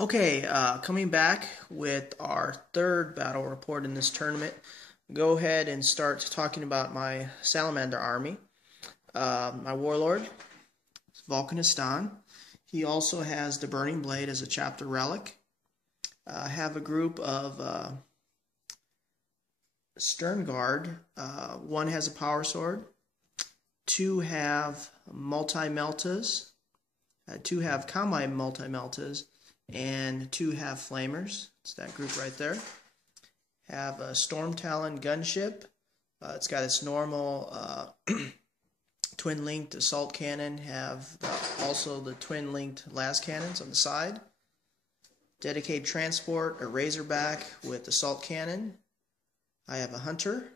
Okay, coming back with our third battle report in this tournament. Go ahead and start talking about my Salamander army. My warlord, Volcanistan. He also has the Burning Blade as a chapter relic. I have a group of Stern Guard. One has a power sword. Two have multi-meltas. Two have combine multi-meltas. And two have flamers. It's that group right there. Have a Storm Talon gunship. It's got its normal twin-linked assault cannon. Have also the twin-linked las cannons on the side. Dedicated transport, a Razorback with assault cannon. I have a hunter.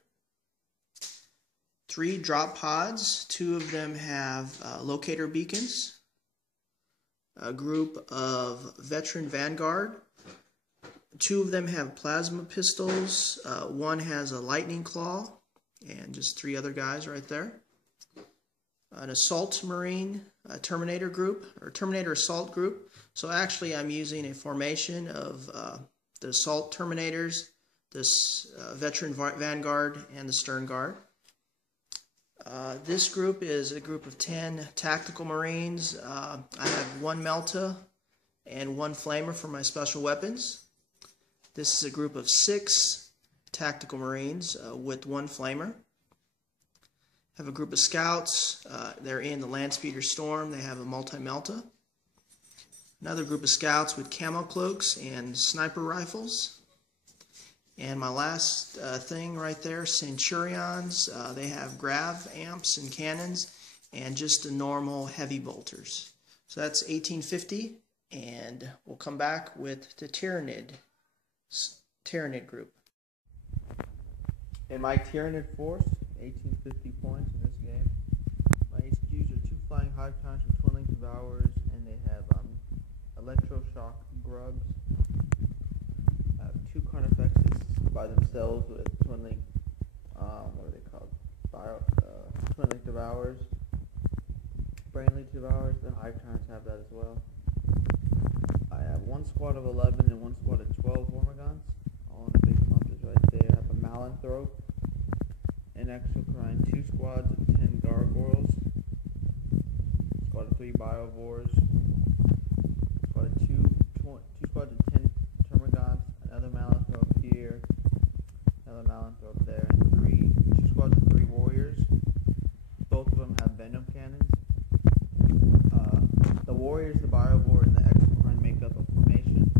3 drop pods. 2 of them have locator beacons. A group of veteran vanguard. 2 of them have plasma pistols. 1 has a lightning claw, and just 3 other guys right there. An assault marine, a Terminator group, or Terminator assault group. So actually I'm using a formation of the assault Terminators, this veteran vanguard, and the Stern Guard. This group is a group of 10 tactical marines. I have 1 Melta and 1 Flamer for my special weapons. This is a group of 6 tactical marines with 1 Flamer. I have a group of scouts. They're in the Landspeeder Storm. They have a multi-Melta. Another group of scouts with camo cloaks and sniper rifles. And my last thing right there, Centurions. They have grav amps and cannons and just the normal heavy bolters. So that's 1850, and we'll come back with the Tyranid group. In my Tyranid force, 1850 points in this game. My HQs are 2 flying Hive Tyrants with twin-linked devours, and they have electroshock grugs. 2 Carnifexes by themselves with twin-linked, what are they called? Twin-linked devours. Brain-linked devours. The Hive Tyrants have that as well. I have 1 squad of 11 and 1 squad of 12 Wormagons. All in the big clumpers right there. I have a Malanthrope, an Exocrine, 2 squads of 10 Gargoyles, squad of 3 Biovores, squad of 2 squads of 10 Termagants, another Malanthrope here, another Malanthrope there, and 2 squads of 3 Warriors. Both of them have Venom cannons. The Warriors, the Biovore, and the Exocrine make up a formation.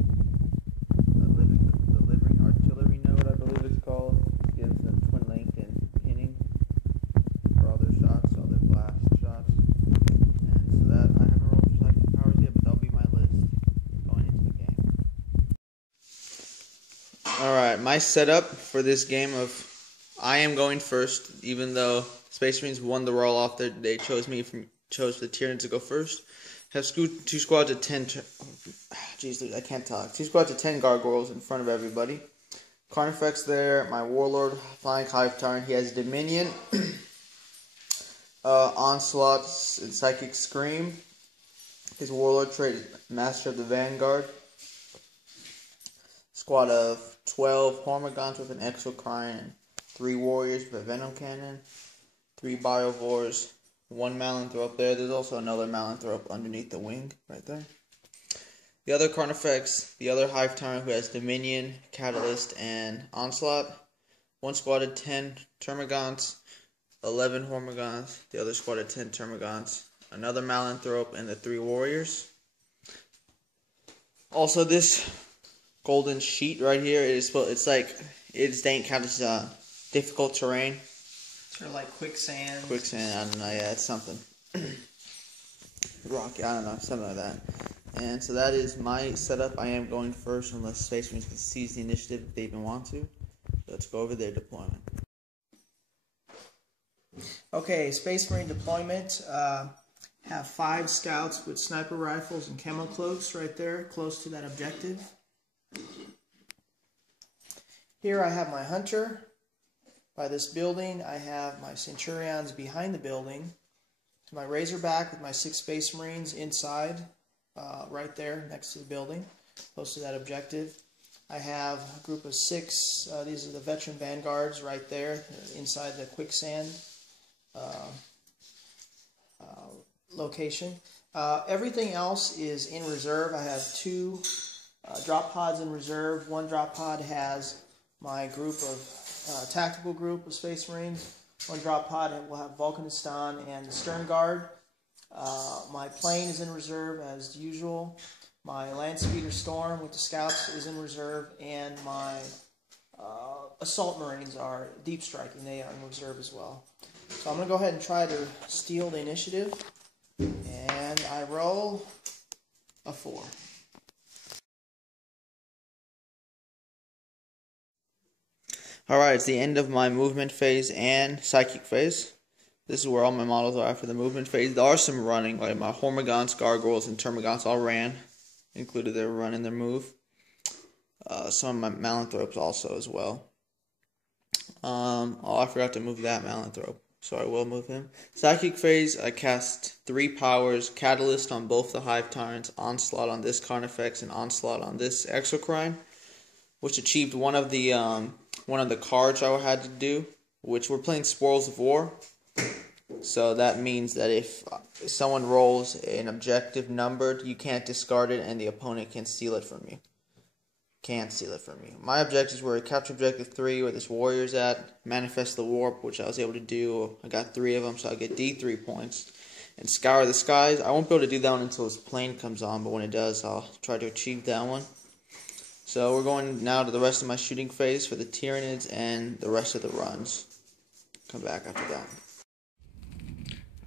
The Living Artillery Node, I believe it's called, gives them twin linked and pinning for all their shots, all their blast shots. And so that, I haven't rolled for psychic powers yet, but that'll be my list going into the game. Alright, my setup for this game of I am going first, even though Space Marines won the roll off. They chose the Tyranids to go first. Have 2 squads of 10. Jeez, I can't talk. 2 squads of 10 gargoyles in front of everybody. Carnifex there. My warlord, flying Hive Tyrant. He has Dominion, Onslaught, and Psychic Scream. His warlord trait is Master of the Vanguard. Squad of 12 Hormagons with an Exocrine, and 3 Warriors with a Venom Cannon, 3 Biovores, 1 Malanthrope there. There's also another Malanthrope underneath the wing right there. The other Carnifex, the other Hive Tyrant who has Dominion, Catalyst, and Onslaught. 1 squad of 10 Termagants, 11 Hormagons, the other squad of 10 Termagants, another Malanthrope, and the 3 Warriors. Also, this golden sheet right here, it's don't count as difficult terrain. Sort of like quicksand. Quicksand, I don't know, yeah, it's something. Rocky, I don't know, something like that. And so that is my setup. I am going first unless Space Marines can seize the initiative if they even want to. Let's go over their deployment. Okay, Space Marine deployment. Have 5 scouts with sniper rifles and camo cloaks right there, close to that objective. Here I have my hunter. By this building, I have my Centurions behind the building. My Razorback with my 6 Space Marines inside, right there next to the building. close to that objective. I have a group of 6. These are the veteran vanguards right there inside the quicksand location. Everything else is in reserve. I have 2 drop pods in reserve. One drop pod has my group of tactical group of Space Marines. One drop pod will have Volcanistan and the Stern Guard. My plane is in reserve as usual. My Land Speeder Storm with the Scouts is in reserve, and my Assault Marines are deep striking. They are in reserve as well. So I'm going to go ahead and try to steal the initiative, and I roll a 4. Alright, it's the end of my movement phase and psychic phase. This is where all my models are after the movement phase. There are some running, like my Hormagaunts, Gargoyles, and Termagants all ran, included their run and their move. Some of my Malanthropes also as well. Oh, I forgot to move that Malanthrope, so I will move him. Psychic phase, I cast 3 powers, Catalyst on both the Hive Tyrants, Onslaught on this Carnifex, and Onslaught on this Exocrine, which achieved one of the cards I had to do, which we're playing Spoils of War. So that means that if someone rolls an objective numbered, you can't discard it, and the opponent can steal it from you. My objectives were capture objective 3, where this warrior's at, manifest the warp, which I was able to do. I got 3 of them, so I get D3 points. And scour the skies. I won't be able to do that one until his plane comes on, but when it does, I'll try to achieve that one. So we're going now to the rest of my shooting phase for the Tyranids and the rest of the runs. Come back after that.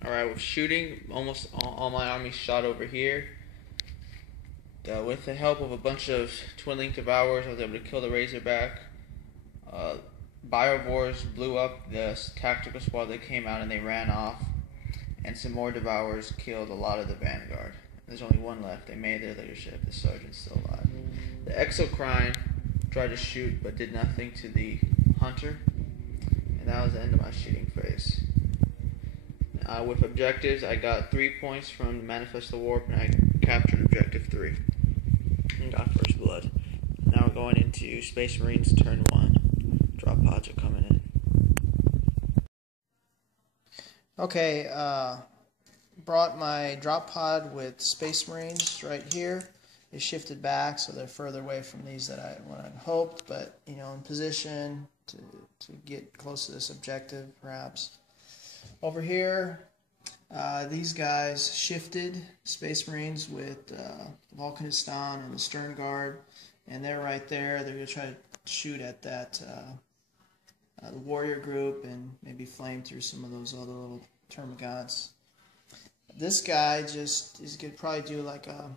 Alright, with shooting, almost all my army shot over here. With the help of a bunch of Twin-Link Devourers, I was able to kill the Razorback. Biovores blew up the tactical squad that came out and they ran off. And some more Devourers killed a lot of the Vanguard. There's only one left. They made their leadership. The Sergeant's still alive. The Exocrine tried to shoot but did nothing to the Hunter. And that was the end of my shooting phase. With objectives, I got 3 points from Manifest the Warp, and I captured objective 3 and got first blood. Now we're going into Space Marines turn 1. Drop pods are coming in. Okay, brought my drop pod with Space Marines right here. They shifted back, so they're further away from these than I hoped, but in position to get close to this objective, perhaps. Over here, these guys shifted Space Marines with Volcanistan and the Stern Guard, and they're right there. They're going to try to shoot at that the warrior group and maybe flame through some of those other little Termagants. This guy just is going to probably do like a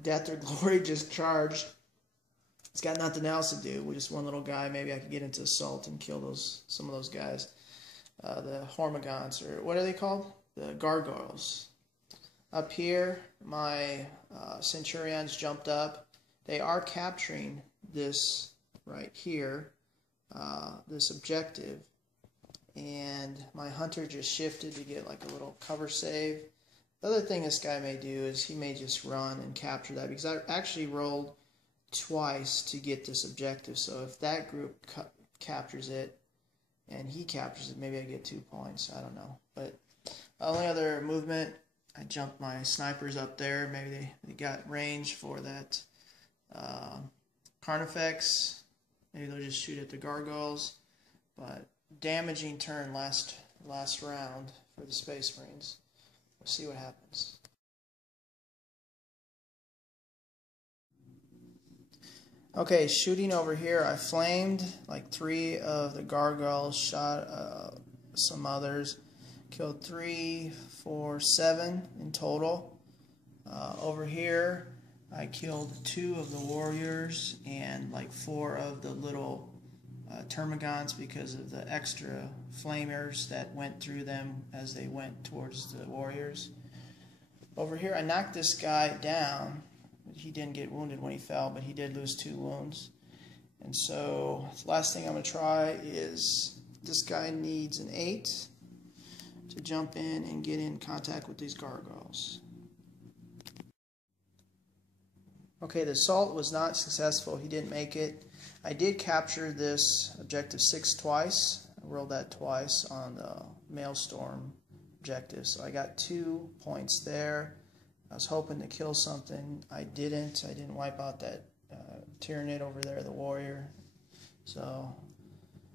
Death or Glory, just charge. He's got nothing else to do. With just one little guy, maybe I could get into assault and kill some of those guys. The Hormagaunts, or what are they called? The Gargoyles. Up here, my Centurions jumped up. They are capturing this right here, this objective. And my Hunter just shifted to get like a little cover save. The other thing this guy may do is he may just run and capture that, because I actually rolled twice to get this objective. So if that group captures it, and he captures it, maybe I get 2 points. I don't know. But the only other movement, I jumped my snipers up there. Maybe they got range for that Carnifex. Maybe they'll just shoot at the Gargoyles. But damaging turn last round for the Space Marines. We'll see what happens. Okay, shooting over here, I flamed like 3 of the Gargoyles, shot some others, killed 3, 4, 7 in total. Over here, I killed 2 of the warriors and like 4 of the little Termagants because of the extra flamers that went through them as they went towards the warriors. Over here, I knocked this guy down. He didn't get wounded when he fell, but he did lose 2 wounds. And so the last thing I'm going to try is, this guy needs an 8 to jump in and get in contact with these Gargoyles. Okay, the assault was not successful. He didn't make it. I did capture this objective 6 twice. I rolled that twice on the Maelstrom objective, so I got 2 points there. I was hoping to kill something. I didn't. I didn't wipe out that Tyranid over there, the warrior. So,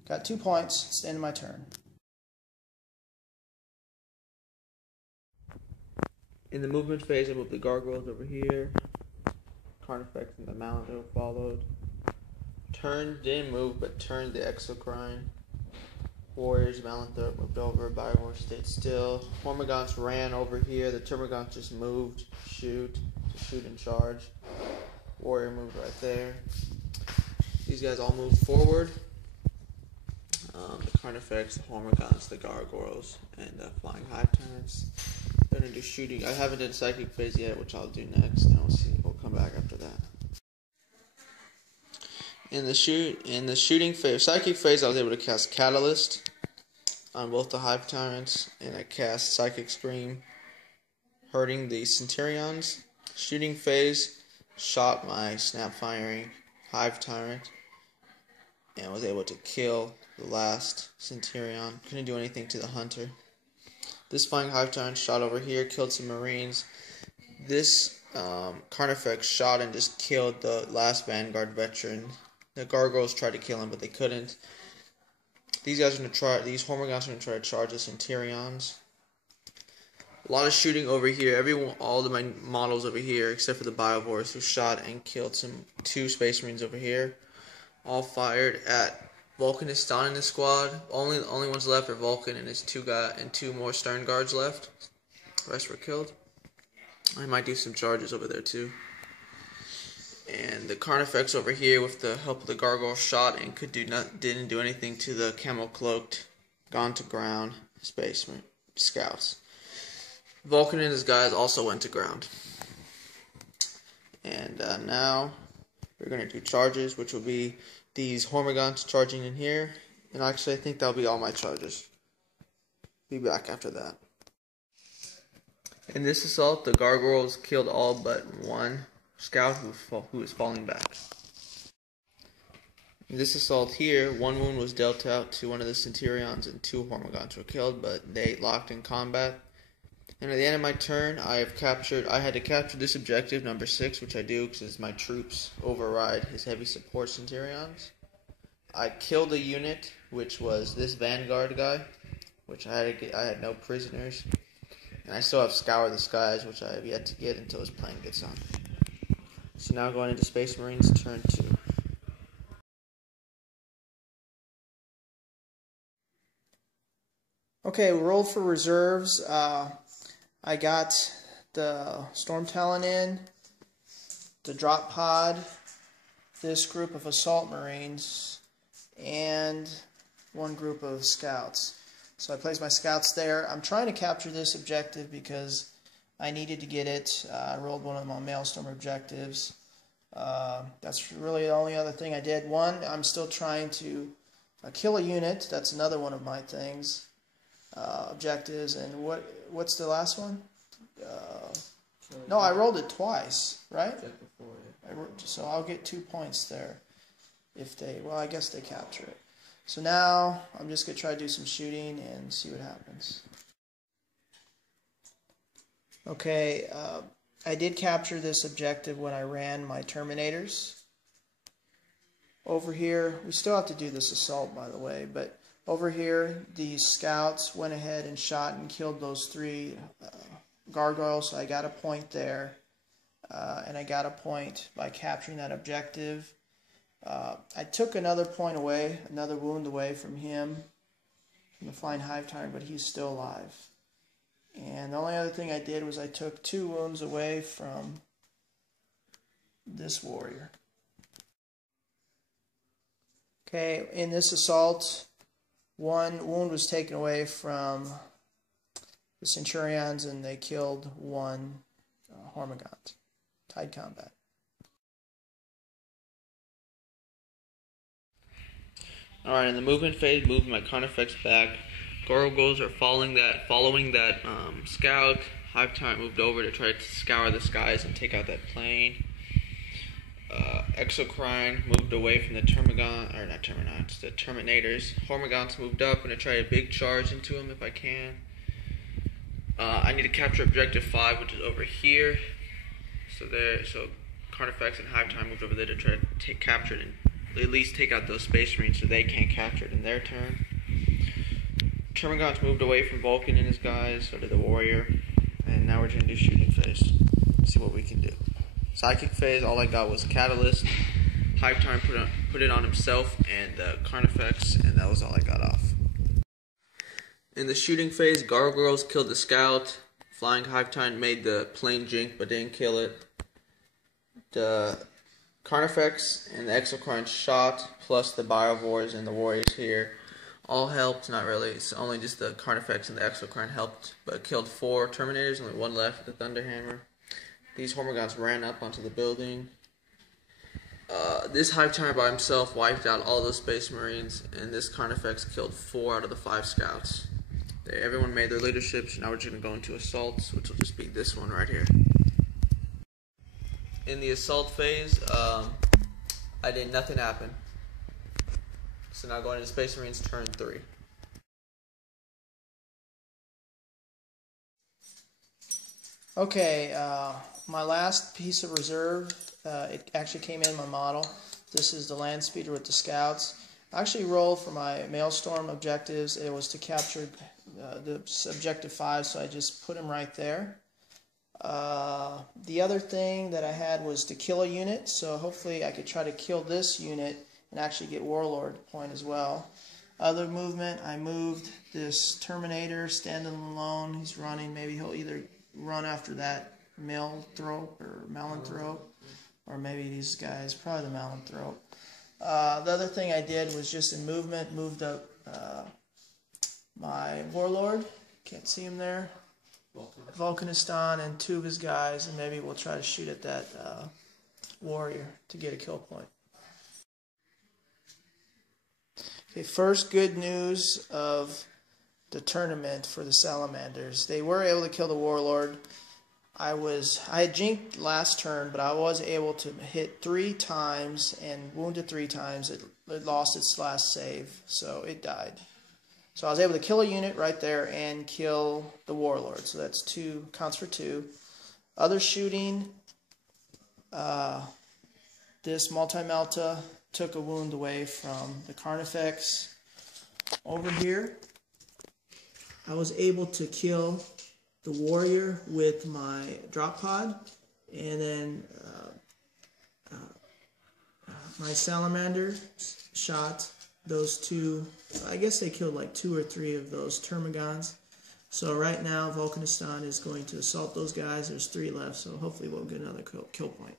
got 2 points. It's the end of my turn. In the movement phase, I moved the gargoyles over here. Carnifex and the Malando followed. Turned, didn't move, but turned the Exocrine. Warriors, Malanthrop moved over. Biowar stayed still. Hormagaunts ran over here. The Termagants just moved to shoot and charge. Warrior moved right there. These guys all moved forward. The Carnifex, the Hormagaunts, the Gargoyles, and the Flying Hive Tyranids. They're going to do shooting. I haven't done Psychic phase yet, which I'll do next, and we'll come back after that. In the shooting phase, Psychic phase, I was able to cast Catalyst on both the Hive Tyrants, and I cast Psychic Scream, hurting the Centurions. Shooting phase, shot my snap firing Hive Tyrant, and was able to kill the last Centurion. Couldn't do anything to the Hunter. This Flying Hive Tyrant shot over here, killed some Marines. This Carnifex shot and just killed the last Vanguard veteran. The Gargoyles tried to kill him, but they couldn't. These Hormagaunts are going to try to charge the Centurions. A lot of shooting over here. All of my models over here, except for the Biovores, who shot and killed 2 Space Marines over here. All fired at Vulcanistan in the squad. Only ones left are Vulcan and his 2 more Stern Guards left. The rest were killed. I might do some charges over there too. And the Carnifex over here, with the help of the Gargoyle, shot and didn't do anything to the Camel Cloaked, gone to ground Space Scouts. Vulcan and his guys also went to ground. And now we're going to do charges, which will be these Hormagaunts charging in here. And actually, I think that'll be all my charges. Be back after that. In this assault, the Gargoyles killed all but 1 Scout who was falling back. In this assault here, 1 wound was dealt out to one of the Centurions and 2 Hormagaunts were killed, but they locked in combat. And at the end of my turn, I had to capture this objective, number 6, which I do because my troops override his heavy support Centurions. I killed a unit, which was this Vanguard guy, which I had no prisoners. And I still have Scour the Skies, which I have yet to get until his plan gets on. So now going into Space Marines, turn 2. Okay, we rolled for reserves. I got the Storm Talon in, the Drop Pod, this group of Assault Marines, and 1 group of Scouts. So I placed my Scouts there. I'm trying to capture this objective because I needed to get it. I rolled one of my Maelstrom objectives. That's really the only other thing I did. 1, I'm still trying to kill a unit. That's another one of my things. Objectives. And what's the last one? No, I rolled it twice, right? So I'll get 2 points there. Well, I guess they capture it. So now I'm just going to try to do some shooting and see what happens. Okay, I did capture this objective when I ran my Terminators. Over here, we still have to do this assault, by the way, but over here, these Scouts went ahead and shot and killed those 3 Gargoyles, so I got a point there. And I got a point by capturing that objective. I took another point away, another wound away from him, from the Flying Hive Tyrant, but he's still alive. And the only other thing I did was I took 2 wounds away from this warrior. Okay, in this assault, 1 wound was taken away from the Centurions, and they killed 1 Hormagaunt. Tied combat. Alright, in the movement phase, moving my Carnifex back. Gargoyles are following that Scout. Hive Tyrant moved over to try to scour the skies and take out that plane. Exocrine moved away from the the Terminators. Hormigons moved up. I'm going to try a big charge into them if I can. I need to capture Objective 5, which is over here. So Carnifex and Hive Time moved over there to try to capture it and at least take out those Space Marines so they can't capture it in their turn. Termagants moved away from Vulcan and his guys, so did the Warrior. And now we're going to do shooting phase. See what we can do. Psychic phase, all I got was Catalyst. Hive Time put it on himself and Carnifex, and that was all I got off. In the shooting phase, Gargoyles killed the Scout. Flying Hive Time made the plane jink but didn't kill it. The Carnifex and the Exocrine shot, plus the Biovores and the Warriors here, all helped. Not really, it's only just the Carnifex and the Exocrine helped, but killed 4 Terminators, only 1 left with the Thunderhammer. These Hormigons ran up onto the building. This Hive Timer by himself wiped out all those Space Marines, and this Carnifex killed 4 out of the 5 Scouts. Everyone made their leaderships, now we're just going to go into assaults, which will just be this one right here. In the assault phase, nothing happened. So now going into Space Marines turn 3. Okay, my last piece of reserve, it actually came in my model. This is the land speeder with the Scouts. I actually rolled for my Maelstrom objectives. It was to capture the Objective 5, so I just put him right there. The other thing that I had was to kill a unit, so hopefully I could try to kill this unit and actually get Warlord point as well. Other movement, I moved this Terminator standing alone. He's running. Maybe he'll either run after that Maelthrope or Malanthrope, or maybe these guys, probably the Malanthrope. The other thing I did was just in movement, moved up my Warlord. Can't see him there. Volcanistan and 2 of his guys, and maybe we'll try to shoot at that Warrior to get a kill point. Okay, first good news of the tournament for the Salamanders. They were able to kill the Warlord. I had jinked last turn, but I was able to hit 3 times and wounded 3 times. It lost its last save, so it died. So I was able to kill a unit right there and kill the Warlord. So that's 2, counts for 2. Other shooting, this Multi-Melta took a wound away from the Carnifex. Over here, I was able to kill the Warrior with my drop pod, and then my Salamander shot those 2. I guess they killed like 2 or 3 of those Termagants. So right now, Volcanistan is going to assault those guys. There's 3 left, so hopefully we'll get another kill point.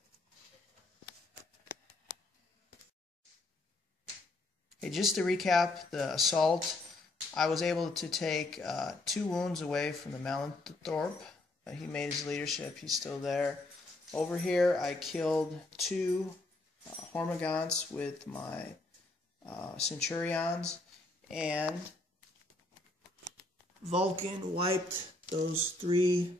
Okay, just to recap the assault, I was able to take 2 wounds away from the Malanthrope. He made his leadership. He's still there. Over here, I killed 2 Hormigants with my Centurions, and Vulcan wiped those 3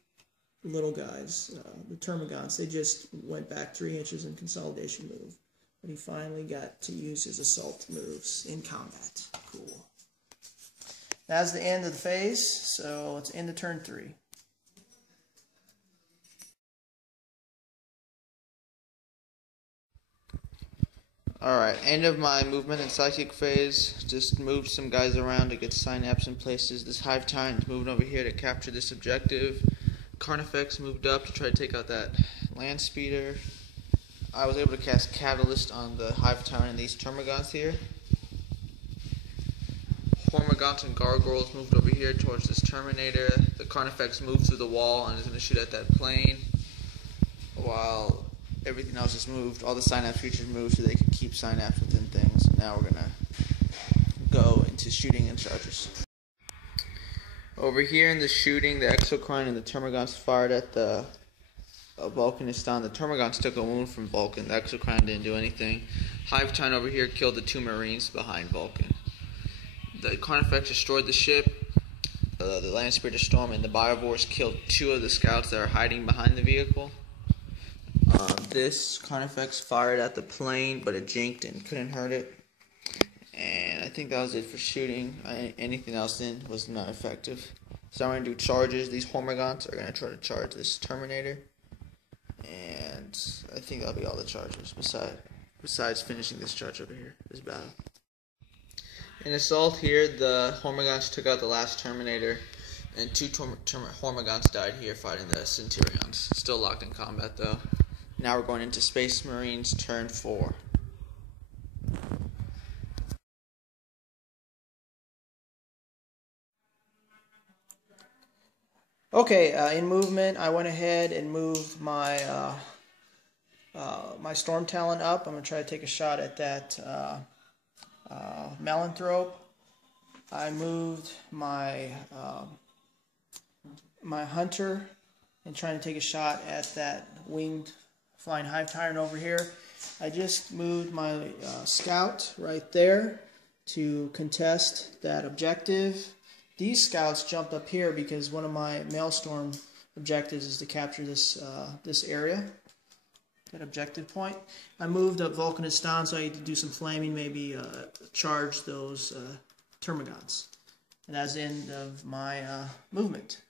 little guys, the Termagants. They just went back 3 inches in consolidation move, but he finally got to use his assault moves in combat. Cool. That's the end of the phase, so let's end the turn 3. Alright, end of my movement and psychic phase. Just moved some guys around to get synapse in places. This Hive Titan's moving over here to capture this objective. Carnifex moved up to try to take out that land speeder. I was able to cast Catalyst on the Hive Titan and these Termagants here. Hormigons and Gargoyles moved over here towards this Terminator. The Carnifex moved through the wall and is going to shoot at that plane, while everything else is moved. All the synapse creatures moved so they could keep synapse within things. Now we're going to go into shooting and charges. Over here in the shooting, the Exocrine and the Termagants fired at the Volcanistan. The Termagants took a wound from Vulcan. The Exocrine didn't do anything. Hive Titan over here killed the 2 Marines behind Vulcan. The Carnifex destroyed the ship. The land speeder storm and the Biovores killed 2 of the Scouts that are hiding behind the vehicle. This Carnifex fired at the plane, but it jinked and couldn't hurt it. And I think that was it for shooting. Anything else in was not effective. So I'm going to do charges. These Hormigons are going to try to charge this Terminator. And I think that'll be all the charges besides finishing this charge over here, this battle. In Assault here, the Hormigons took out the last Terminator, and 2 Hormigons died here fighting the Centurions. Still locked in combat though. Now we're going into Space Marines turn 4. Okay, in movement, I went ahead and moved my my Storm Talon up. I'm going to try to take a shot at that Malanthrope. I moved my my Hunter and trying to take a shot at that winged flying Hive Tyrant over here. I just moved my Scout right there to contest that objective. These scouts jumped up here because one of my Maelstrom objectives is to capture this this area, that objective point. I moved up Volcanistan so I had to do some flaming, maybe charge those Termagants. And that's the end of my movement.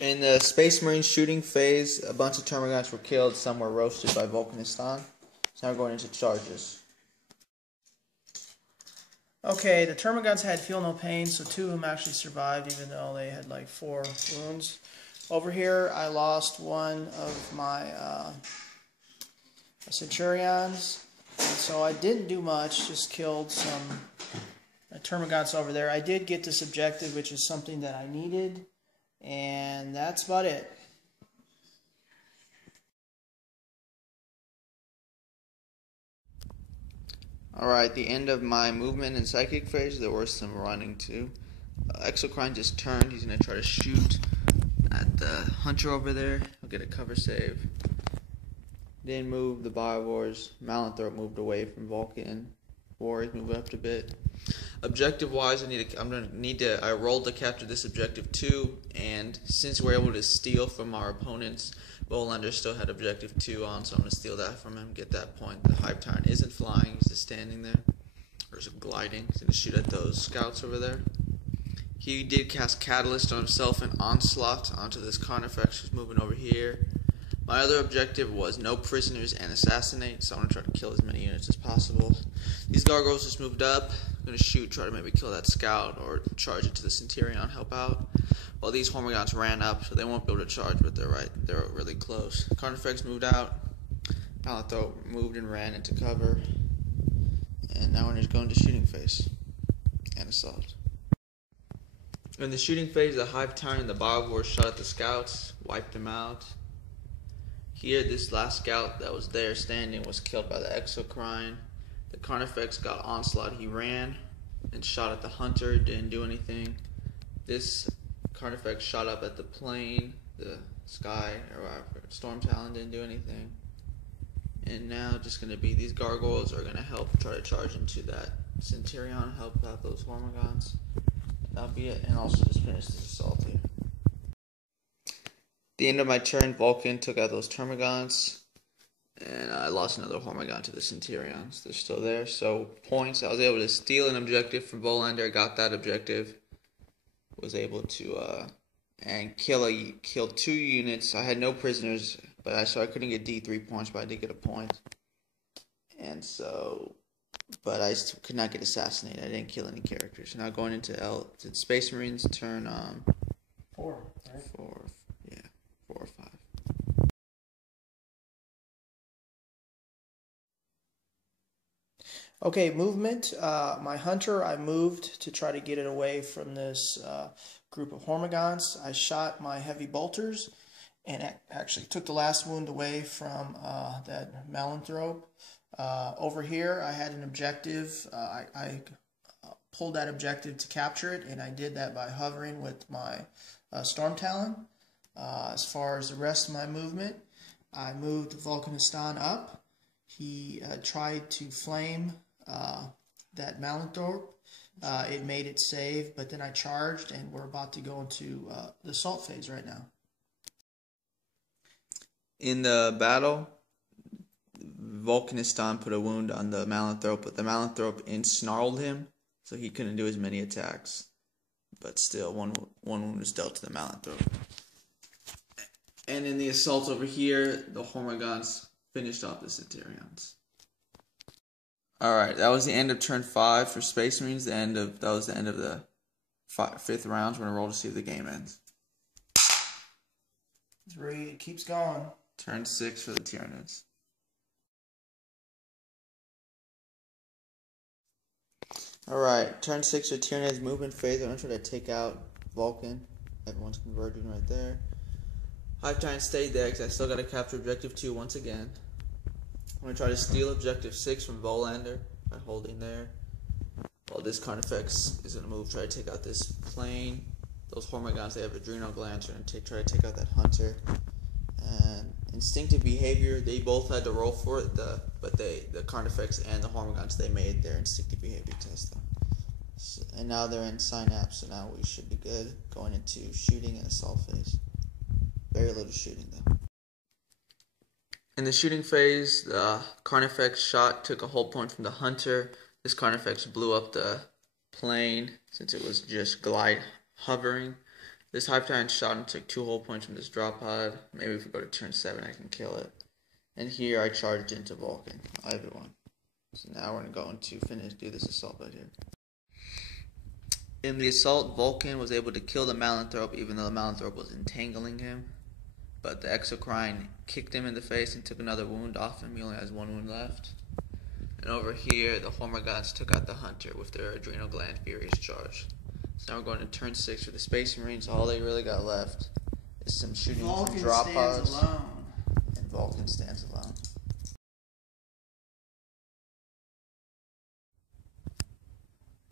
In the Space Marine shooting phase, a bunch of Termagants were killed, some were roasted by Volcanistan. So now we're going into charges. Okay, the Termagants had feel no pain, so 2 of them actually survived, even though they had like 4 wounds. Over here, I lost one of my Centurions, and so I didn't do much, just killed some Termagants over there. I did get this objective, which is something that I needed, and that's about it. Alright, the end of my movement and psychic phase, there was some running too. Exocrine just turned, he's going to try to shoot at the Hunter over there. He'll get a cover save. Then move the Biowars. Malanthrope moved away from Vulcan. Warriors moved up a bit. Objective wise, I rolled to capture this objective too, and since we're able to steal from our opponents, Bolander still had objective 2 on, so I'm going to steal that from him, get that point. The Hive Tyrant isn't flying, he's just standing there, or is gliding. He's going to shoot at those scouts over there. He did cast Catalyst on himself and Onslaught onto this Carnifex who's moving over here. My other objective was no prisoners and assassinate, so I'm going to try to kill as many units as possible. These Gargoyles just moved up. I'm going to shoot, try to maybe kill that scout or charge it to the Centurion, help out. While these Hormigons ran up, so they won't be able to charge, but they're really close. Carnifex moved out. Malanthrope moved and ran into cover. And now we're just going to shooting phase and assault. In the shooting phase, the Hive Tyrant and the Biowars shot at the scouts, wiped them out. Here, this last scout that was there standing was killed by the Exocrine. The Carnifex got Onslaught. He ran and shot at the Hunter, didn't do anything. This Carnifex shot up at the plane, the sky, or Storm Talon, didn't do anything. And now just going to be these Gargoyles are going to help try to charge into that Centurion, help out those Hormigons. That'll be it, and also just finish this assault here. The end of my turn, Vulcan took out those Termagants, and I lost another Hormigon to the Centurions. They're still there, so points. I was able to steal an objective from Bolander, got that objective. Was able to and kill 2 units. I had no prisoners, so I couldn't get D3 points, but I did get a point. And so, but I still could not get assassinated. I didn't kill any characters. Now going into Space Marines turn 4, right? 4, yeah, 4 or 5. Okay, movement. My Hunter, I moved to try to get it away from this group of Hormigons. I shot my heavy bolters and actually took the last wound away from that Malanthrope. Over here, I had an objective. I pulled that objective to capture it, and I did that by hovering with my Storm Talon. As far as the rest of my movement, I moved Volcanistan up. He tried to flame that Malanthrope. It made it save, but then I charged, and we're about to go into the assault phase right now. In the battle, Volcanistan put a wound on the Malanthrope, but the Malanthrope ensnarled him, so he couldn't do as many attacks. But still, one wound was dealt to the Malanthrope. And in the assault over here, the Hormagaunts finished off the Centurions. Alright, that was the end of turn 5 for Space Marines. That was the end of the 5th round. We're going to roll to see if the game ends. 3, it keeps going. Turn 6 for the Tyranids. Alright, turn 6 for Tyranids. Movement phase. I'm going to try to take out Vulcan. Everyone's converging right there. Hive Tyrant stayed there because I still got to capture Objective 2 once again. I'm going to try to steal Objective 6 from Volander by holding there. While this Carnifex is going to move, try to take out this plane. Those Hormagaunts, they have adrenal glands, and try to take out that Hunter. And instinctive behavior, they both had to roll for it, but the Carnifex and the Hormagaunts, they made their instinctive behavior test though. So, and now they're in Synapse, so now we should be good going into shooting and assault phase. Very little shooting though. In the shooting phase, the Carnifex shot took a hull point from the Hunter. This Carnifex blew up the plane since it was just hovering. This Hive Tyrant shot and took 2 hull points from this drop pod. Maybe if we go to turn 7 I can kill it. And here I charged into Vulcan. Everyone. So now we're going to do this assault right here. In the assault, Vulcan was able to kill the Malanthrope even though the Malanthrope was entangling him. But the Exocrine kicked him in the face and took another wound off him. He only has 1 wound left. And over here, the Hormagaunts took out the Hunter with their Adrenal Gland Furious Charge. So now we're going to turn 6 for the Space Marines. All they really got left is some shooting from drop pods. Alone. And Vulcan stands alone.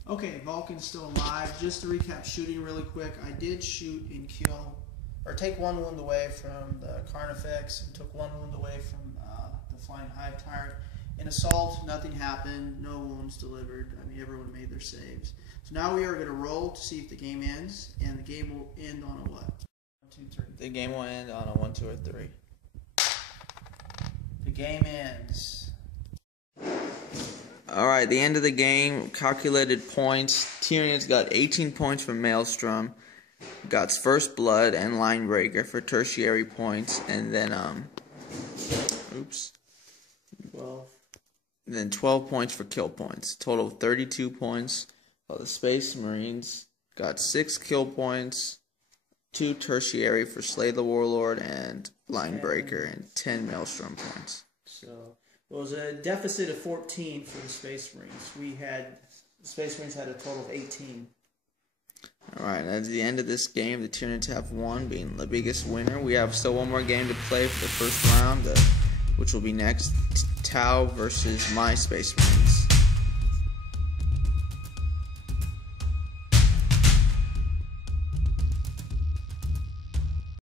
Okay, Vulcan's still alive. Just to recap shooting really quick, I did shoot and kill, or take 1 wound away from the Carnifex, and took 1 wound away from the Flying Hive Tyrant. In assault, nothing happened, no wounds delivered. I mean, everyone made their saves. So now we are going to roll to see if the game ends, and the game will end on a what? 1, 2, 3. The game will end on a 1, 2, or 3. The game ends. Alright, the end of the game, calculated points. Tyranids got 18 points from Maelstrom. Got First Blood and Line Breaker for tertiary points. And then, 12. And then 12 points for kill points. Total of 32 points. While the Space Marines got 6 kill points, 2 tertiary for Slay the Warlord and Line Breaker, and 10 Maelstrom points. So it was a deficit of 14 for the Space Marines. The Space Marines had a total of 18. Alright, at the end of this game, the Tyranids have won, being the biggest winner. We have still 1 more game to play for the first round, which will be next. Tau versus my Space Marines.